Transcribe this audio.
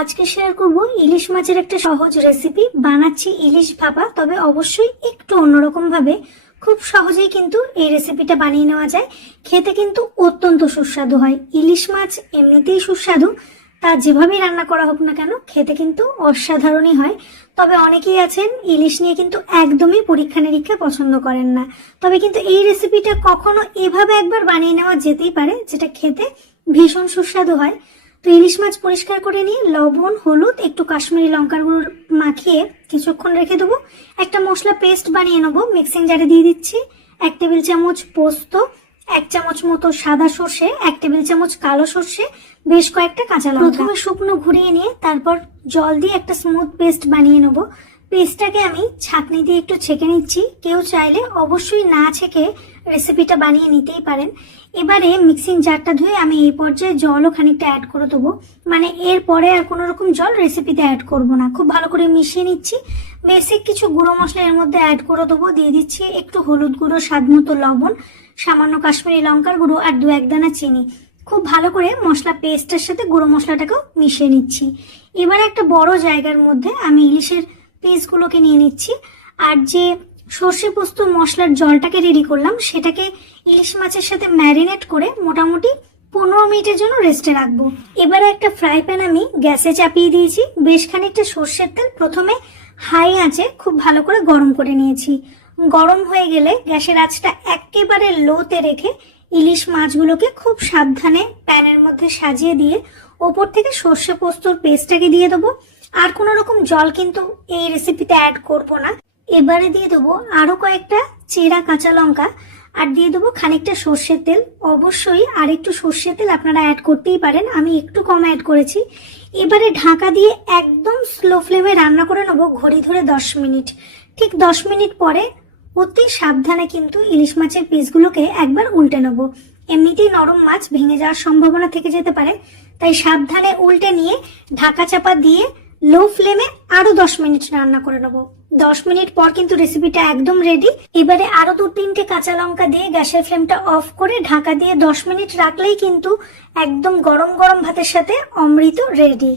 আজকে শেয়ার করব ইলিশ মাছের একটা সহজ রেসিপি। বানাচ্ছি ইলিশ ভাপা, তবে অবশ্যই একটু অন্যরকম ভাবে। খুব সহজেই কিন্তু এই রেসিপিটা বানিয়ে নেওয়া যায়। খেতে কিন্তু অত্যন্ত সুস্বাদু হয়। ইলিশ মাছ এমনিতেই সুস্বাদু, তা যেভাবেই রান্না করা হোক না কেন খেতে কিন্তু অসাধারণই হয়। তবে অনেকেই আছেন ইলিশ নিয়ে কিন্তু একদমই পরীক্ষা নিরীক্ষা পছন্দ করেন না। তবে কিন্তু এই রেসিপিটা কখনো এভাবে একবার বানিয়ে নেওয়া যেতেই পারে, যেটা খেতে ভীষণ সুস্বাদু হয়। তো ইলিশ মাছ পরিষ্কার করে নিয়ে লবণ, হলুদ, একটু কাশ্মীরি লঙ্কার গুঁড়ো মাখিয়ে কিছুক্ষণ রেখে দেবো। একটা মশলা পেস্ট বানিয়ে নেবো। মিক্সিং জারে দিয়ে দিচ্ছি 1 টেবিল চামচ পোস্ত, 1 চামচ মতো সাদা সর্ষে, 1 টেবিল চামচ কালো সর্ষে, বেশ কয়েকটা কাঁচা লঙ্কা। প্রথমে শুকনো ঘুরিয়ে নিয়ে তারপর জল দিয়ে একটা স্মুথ পেস্ট বানিয়ে নেবো। পেস্টটাকে আমি ছাঁকনি দিয়ে একটু ছেঁকে নিচ্ছি। কেউ চাইলে অবশ্যই না ছেঁকে রেসিপিটা বানিয়ে নিতেই পারেন। এবারে মিক্সিং জারটা ধুয়ে আমি এই পর্যায়ে জলও খানিকটা অ্যাড করে দেবো। মানে এরপরে আর কোনো রকম জল রেসিপিতে অ্যাড করব না। খুব ভালো করে মিশিয়ে নিচ্ছি। বেসিক কিছু গুঁড়ো মশলা এর মধ্যে অ্যাড করে দেবো। দিয়ে দিচ্ছি একটু হলুদ গুঁড়ো, স্বাদ মতো লবণ, সামান্য কাশ্মীরি লঙ্কার গুঁড়ো আর 2-1 দানা চিনি। খুব ভালো করে মশলা পেস্টের সাথে গুঁড়ো মশলাটাকেও মিশিয়ে নিচ্ছি। এবার একটা বড় জায়গার মধ্যে আমি ইলিশের পিসগুলোকে নিয়ে নিচ্ছি। আর যে সর্ষে পোস্ত মশলার জলটাকে রেডি করলাম, সেটাকে ইলিশ মাছের সাথে ম্যারিনেট করে মোটামুটি 15 মিনিটের জন্য রেস্টে রাখবো। এবারে একটা ফ্রাই প্যান আমি গ্যাসে চাপিয়ে দিয়েছি। বেশ খানিকটা সর্ষের তেল প্রথমে হাই আঁচে খুব ভালো করে গরম করে নিয়েছি। গরম হয়ে গেলে গ্যাসের আঁচটা একেবারে লোতে রেখে ইলিশ মাছগুলোকে খুব সাবধানে প্যানের মধ্যে সাজিয়ে দিয়ে ওপর থেকে সর্ষে পোস্তর পেস্টটাকে দিয়ে দেবো। আর কোনো রকম জল কিন্তু এই রেসিপিতে অ্যাড করব না। এবারে দিয়ে দেবো আরো কয়েকটা চেরা কাঁচা লঙ্কা আর দিয়ে দেবো খানিকটা সর্ষের তেল। অবশ্যই আর একটু সর্ষের তেল আপনারা অ্যাড করতেই পারেন, আমি একটু কম অ্যাড করেছি। এবারে ঢাকা দিয়ে একদম স্লো ফ্লেমে রান্না করে নেবো ঘড়ি ধরে 10 মিনিট। ঠিক 10 মিনিট পরে অতি সাবধানে কিন্তু ইলিশ মাছের পিসগুলোকে একবার উল্টে নেবো। এমনিতেই নরম মাছ ভেঙে যাওয়ার সম্ভাবনা থেকে যেতে পারে, তাই সাবধানে উল্টে নিয়ে ঢাকা চাপা দিয়ে লো ফ্লেমে আরো 10 মিনিট রান্না করে নেবো। 10 মিনিট পর কিন্তু রেসিপিটা একদম রেডি। এবারে আরো 2-3টে কাঁচা লঙ্কা দিয়ে গ্যাসের ফ্লেমটা অফ করে ঢাকা দিয়ে 10 মিনিট রাখলেই কিন্তু একদম গরম গরম ভাতের সাথে অমৃত রেডি।